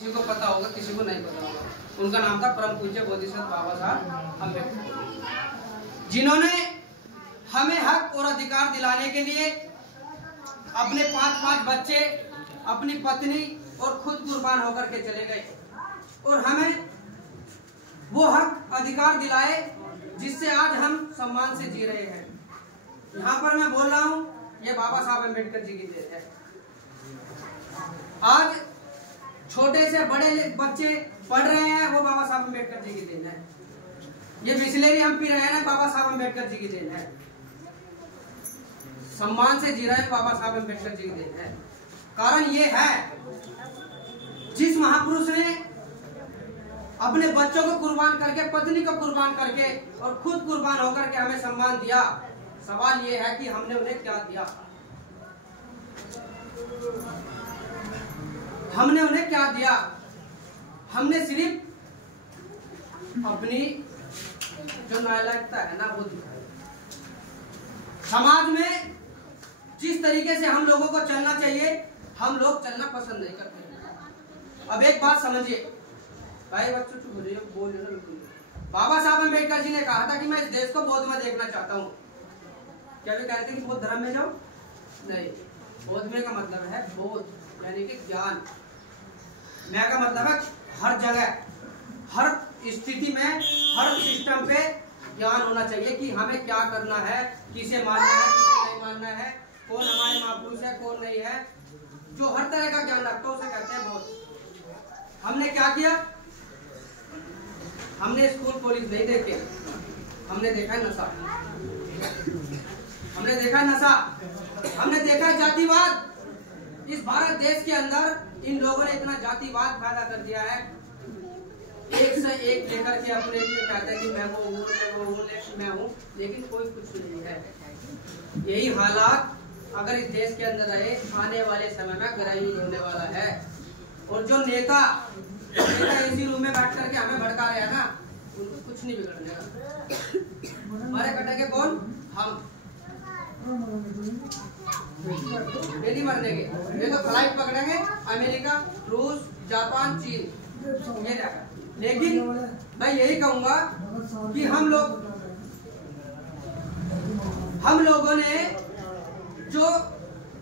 किसी को पता होगा, किसी को नहीं पता होगा। उनका नाम था परम पूज्य बोधिसत्व बाबा साहब अम्बेडकर, जिन्होंने हमें हक और अधिकार दिलाने के लिए अपने 5-5 बच्चे, अपनी पत्नी और खुद कुर्बान होकर के चले गए और हमें वो हक अधिकार दिलाए जिससे आज हम सम्मान से जी रहे हैं। यहाँ पर मैं बोल रहा हूँ, ये बाबा साहब अम्बेडकर जी की देन है। आज छोटे से बड़े बच्चे पढ़ रहे हैं, वो बाबा साहब अम्बेडकर जी की देन है। ये बिस्लेरी हम पी रहे हैं ना, बाबा साहब अम्बेडकर जी की देन है। सम्मान से जी रहे हैं, बाबा साहब अम्बेडकर जी की देन है। कारण ये है, जिस महापुरुष ने अपने बच्चों को कुर्बान करके, पत्नी को कुर्बान करके और खुद कुर्बान होकर के हमें सम्मान दिया, सवाल ये है कि हमने उन्हें क्या दिया। हमने उन्हें क्या दिया? हमने सिर्फ अपनी जो नालायकता है ना, वो दिखाई। समाज में जिस तरीके से हम लोगों को चलना चाहिए, हम लोग चलना पसंद नहीं करते। अब एक बात समझिए भाई, बच्चों चुप हो जाइए, बोल रहे ना। बाबा साहब अम्बेडकर जी ने कहा था कि मैं इस देश को बौद्ध में देखना चाहता हूँ। क्या वे कहते हैं कि बौद्ध धर्म में जाओ? नहीं, बौद्ध में का मतलब है बोध, यानी कि ज्ञान। मैं का मतलब है हर जगह, हर स्थिति में, हर सिस्टम पे ज्ञान होना चाहिए कि हमें क्या करना है, किसे मानना है, किसे नहीं मानना है, कौन हमारे महापुरुष है, कौन नहीं है। जो हर तरह का ज्ञान रखता है उसे कहते हैं बौद्ध। हमने क्या किया? हमने स्कूल कॉलेज नहीं देखे, हमने देखा है नशा, हमने देखा है नशा, हमने देखा है जातिवाद। इस भारत देश के अंदर इन लोगों ने इतना जातिवाद पैदा कर दिया है, एक से एक लेकर के अपने लिए कहते हैं कि मैं वो हूँ, मैं वो हूँ, मैं हूँ, लेकिन कोई कुछ नहीं है। यही हालात अगर इस देश के अंदर रहे, आने वाले समय में ग्रामीण होने वाला है। और जो नेता इसी रूम में बैठ करके हमें भड़का रहे हैं ना, उनको कुछ नहीं बिगड़ने का। हमारे कटेंगे कौन? हम। ये नहीं मरने के, ये तो फ्लाइट पकड़ेंगे अमेरिका, रूस, जापान, चीन, ये जाएगा। लेकिन मैं यही कहूंगा कि हम लोगों ने जो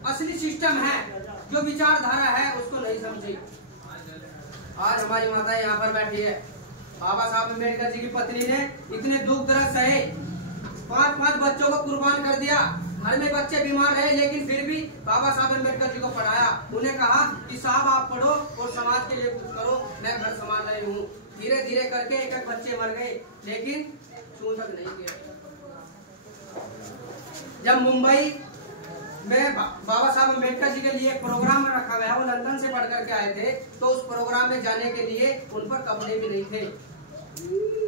असली सिस्टम है, जो विचारधारा है, उसको नहीं समझी। आज हमारी माता यहाँ पर बैठी है, बाबा साहब अम्बेडकर जी की पत्नी ने इतने दुख दर्द सहे, 5-5 बच्चों को कुर्बान कर दिया। घर में बच्चे बीमार रहे, लेकिन फिर भी बाबा साहब अम्बेडकर जी को पढ़ाया। उन्हें कहा कि साहब आप पढ़ो और समाज के लिए कुछ करो, मैं घर संभाल रही हूँ। धीरे धीरे करके एक बच्चे मर गए, लेकिन छू तक नहीं किया। जब मुंबई में बाबा साहब अम्बेडकर जी के लिए एक प्रोग्राम रखा गया, वो लंदन से पढ़ करके आए थे, तो उस प्रोग्राम में जाने के लिए उन पर कपड़े भी नहीं थे।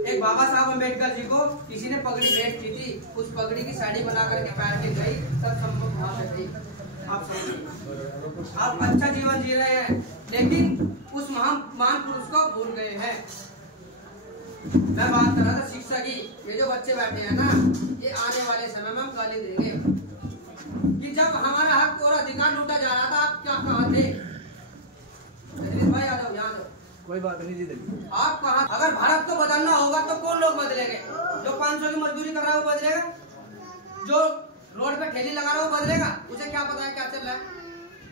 एक बाबा साहब अम्बेडकर जी को किसी ने पगड़ी भेंट की थी, उस पगड़ी की साड़ी बना करके पहन के गई, तब संभव भाव है गई। आप समझिए, आप अच्छा जीवन जी रहे हैं, लेकिन उस महान पुरुष को भूल गए हैं। मैं बात कर रहा था शिक्षा की। ये जो बच्चे बैठे हैं ना, ये आने वाले समय में हम गाली देंगे कि जब हमारा हक और अधिकार लूटा जा रहा था, आप क्या कहाँ थे? भाई आ जाओ, यहाँ जाओ। कोई बात नहीं जी, आप कहाँ? अगर भारत को बदलना होगा तो कौन लोग बदलेंगे? जो 500 की मजदूरी कर रहा है वो बदलेगा? जो रोड पे ठेली लगा रहा है वो बदलेगा? उसे क्या पता है क्या चल रहा है?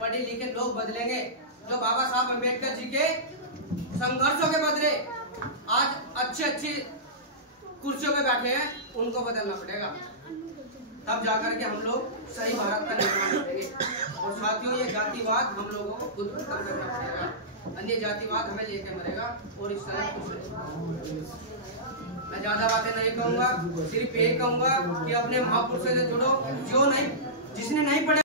पढ़े लिखे लोग बदलेंगे। जो बाबा साहब अम्बेडकर जी के संघर्षों के बदले आज अच्छी कुर्सियों पे बैठे हैं, उनको बदलना पड़ेगा। तब जाकर के हम लोग सही भारत का निर्माण करेंगे। और साथियों, ये जातिवाद हम लोगों को खुद खत्म करना पड़ेगा, अन्य जातिवाद हमें लेके मरेगा। और इस तरह कुछ मैं ज्यादा बातें नहीं कहूँगा, सिर्फ एक कहूँगा कि अपने महापुरुषों से जुड़ो। जो नहीं, जिसने नहीं पढ़े